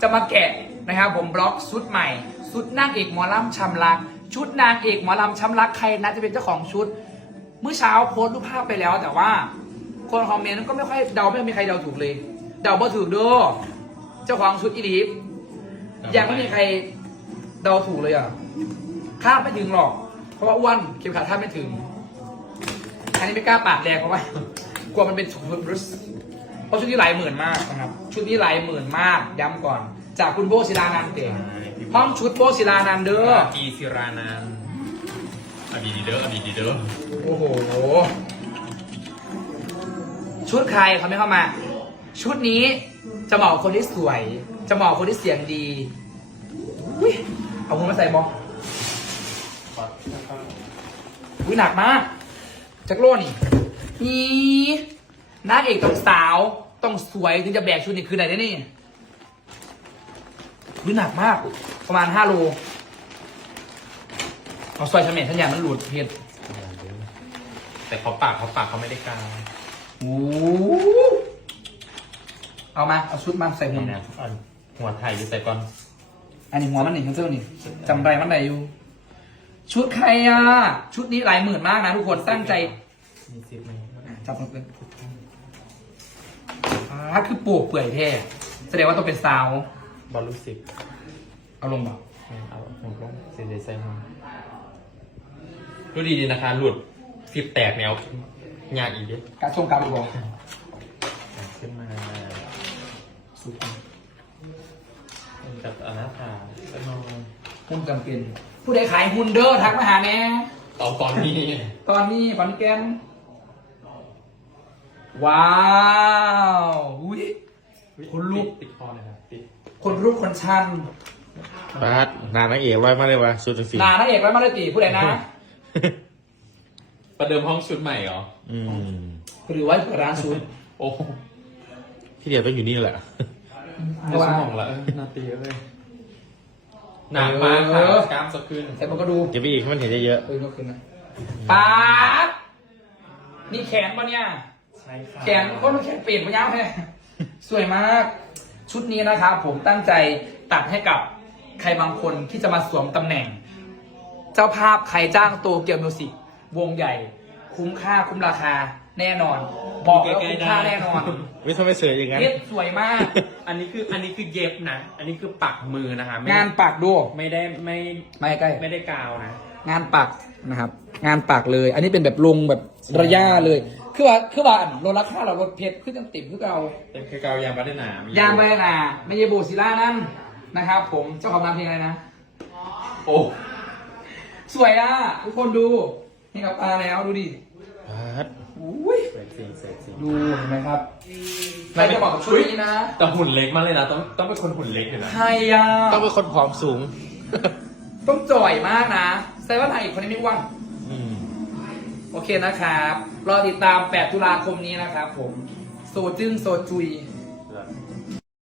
จะมาแกะนะครับผมบล็อกชุดใหม่ชุดนางเอกหมอลำชำรัก ชุดนางเอกหมอลำชำรักใครนะจะเป็นเจ้าของชุด เมื่อเช้าโพสต์รูปภาพไปแล้ว แต่ว่าคนคอมเมนต์ก็ไม่ค่อยเดาไม่มีใครเดาถูกเลย เดาบ่ถูกเด้อเจ้าของชุดอีลีฟยังไม่มีใครเดาถูกเลยอะคาดไม่ถึงหรอก เพราะว่าอ้วนเข็มขัดคาดไม่ถึงอันนี้ไม่กล้าปากแดงเพราะว่ากลัวมันเป็นสุดรุส เพราะชุดนี้หลายหมื่นมากนะครับ ชุดนี้หลายหมื่นมากย้ำก่อน จากคุณโบศิลานันท์เก่งห้องชุดโบศิลานันท์เด้อ กีศิรานันท์อดีดีเด้ออดีดีเด้อโอ้โห ชุดใครเขาไม่เข้ามา ชุดนี้จะเหมาะกับคนที่สวย จะเหมาะกับคนที่เสียงดีอุ๊ยเอาคุณมาใส่บออุ้ยหนักมากจักรโลนี่นี่ นางเอกต้องสาวต้องสวยถึงจะแบกชุดนี้คือไหนได้นี่อุ้ยหนักมากประมาณห้าโลเอาซอยเฉม็นทันอย่างมันหลุดเพียแต่เขาปากเขาปากเขาไม่ได้กาวโอ้เอามา เอาชุดมาใส่หัวนี่นะทุกคนหัวไทยอยู่ใส่ก่อน อันนี้หัวมันหนึ่งทั้งเท่านี่จำไรมันไหนอยู่ ชุดใครอะ ชุดนี้หลายหมื่นมากนะทุกคนตั้งใจ มีซิปไหมจับมันเป็น อ่าคือปลูกเปื่อยแท้แสดงว่าต้องเป็นสาว บอลลูซิปเอาลงบ่าเอาหัวลงเซนเดใส่หัวดูดีดีๆนะคะ หลุดซิปแตกแนวงานอีกเยอะการชงการดูบอกขึ้นมาซุปกับอนาถาก็นอนหุ้นจำเป็น ผู้ใดขายหุ้นเด้อทักมาหาแน่เอาตอนนี้ ตอนนี้ขอนแก่น ว้าวอุ้ย คนลุก ติดคอเลยครับติดคนรูปคนชันปาดนานนักเอกร้อยมากเลยวะสุดสีนาพระเอกร้อยมาเลยตีผู้ใดนะประเดิมห้องชุดใหม่เหรอ อืมหรือว่าเปิดร้านชุดโอ้ที่เดียวต้องอยู่นี่แหละ เดี๋ยวสมองละเออนาตีเลยหนักมากค่ะกล้ามสะขึ้นแต่มันก็ดูเก็บไปอีกให้มันเห็นเยอะเออก็ขึ้นนะป๊าดนี่แขนปะเนี่ย ใช่ค่ะแขนคนแขนเปลี่ยนปะยังแม่สวยมาก ชุดนี้นะครับผมตั้งใจตัดให้กับใครบางคนที่จะมาสวมตำแหน่ง เจ้าภาพใครจ้างโตเกียวมิวสิกวงใหญ่ คุ้มค่าคุ้มราคาแน่นอน บอกแล้วคุ้มค่าแน่นอนๆไม่ต้องไปเสืออย่างนั้น เย็บสวยมาก อันนี้คืออันนี้คือเย็บนะ อันนี้คือปักมือนะคะไม่งานปักดูไม่ได้ไม่ไม่ใกล้ไม่ได้กาวนะ งานปักนะครับ งานปักเลย อันนี้เป็นแบบลงแบบระยะเลย คือว่าคือว่าอันลดราคาเราลดเพชรขึ้นจังติ่มคือเราเป็นคือกาวยางบัตเตอร์หนามยางไปนาไม่ใช่โบซิล่านั่นนะครับ ผมเจ้าของงานเพลงอะไรนะโอ้สวยอะทุกคนดูนี่กับตาแล้วดูดิปาดอุ้ยเซ็กซี่เซ็กซี่ดูเห็นไหมครับใครจะบอกกับชุดนี้นะแต่หุ่นเล็กมากเลยนะ ต้องต้องเป็นคนหุ่นเล็กอยู่นะใครอะต้องเป็นคนผอมสูง ต้องจ่อยมากนะแสดงว่านางเอกคนนี้ไม่อ้ว่างอืม โอเคนะครับ รอติดตาม 8 ตุลาคมนี้นะครับผม โซจึ้งโซจุย